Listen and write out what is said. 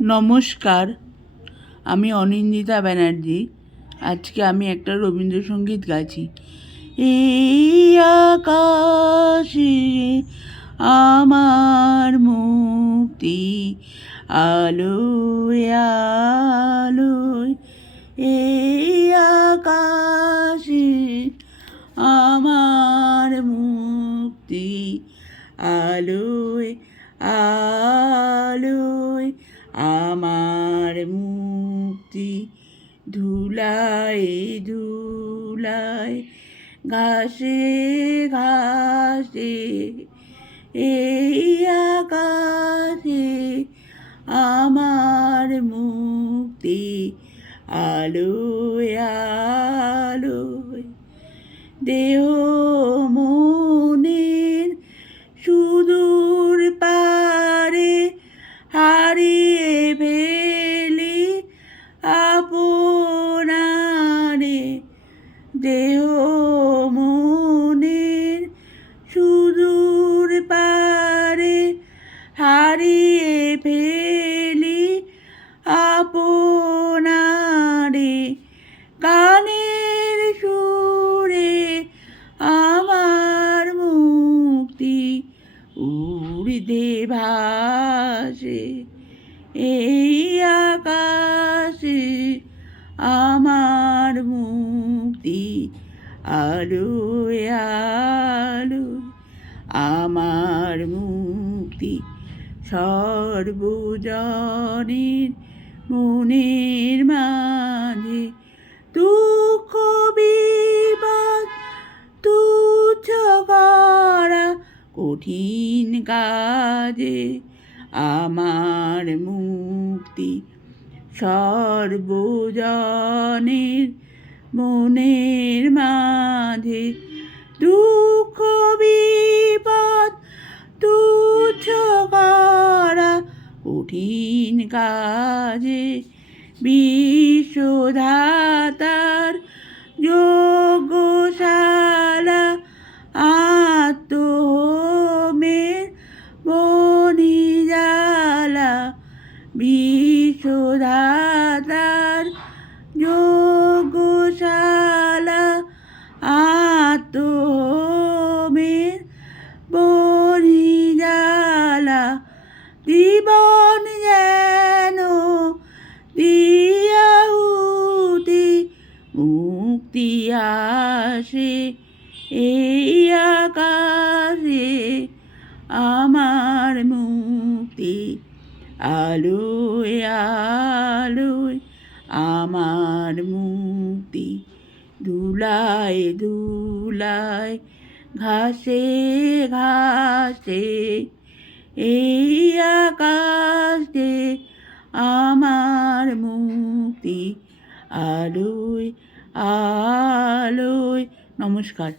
নমস্কার, আমি অনিন্দিতা ব্যানার্জি। আজকে আমি একটা রবীন্দ্রসঙ্গীত গাইছি। এই আকাশে আমার মুক্তি, আলোয় আলোয়। এই আকাশে আমার মুক্তি, আলোয় আলোয় আমার মুক্তি। ধুলায় ধুলায় ঘাসে ঘাসে এই আকাশে আমার মুক্তি, আলোয় আলোয়। দেহ মনের সুদূর পারে হারিয়ে ফেলি আপনারে। দেহ মনের সুদূর পারে হারিয়ে ফেলি আপনারে। গানের সুরে আমার মুক্তি, উড়িতে ভাসে এই আকাশে আমার মুক্তি, আলোয় আলোয় আমার মুক্তি। সর্বজনের মনের মাঝে দুঃখ বিপদ তুচ্ছ করা কঠিন কাজে আমার মুক্তি। সর্বজনের মনের মাঝে দুঃখ বিপদ তুচ্ছ করা কঠিন কাজে বিশ্বধাতার যজ্ঞশালা আত্মহোমের বনিজালা। বিশ্বধাতার যজ্ঞশালা আত্মহোমের বনিজালা। জীবন যেন দিয়াহুতি, মুক্তি আসে এই আকাশে আমার মুক্তি, আলোয় আলোয় আমার মুক্তি। ধুলায় ধুলায় ঘাসে ঘাসে এই আকাশে আমার মুক্তি, আলোয় আলোয়। নমস্কার।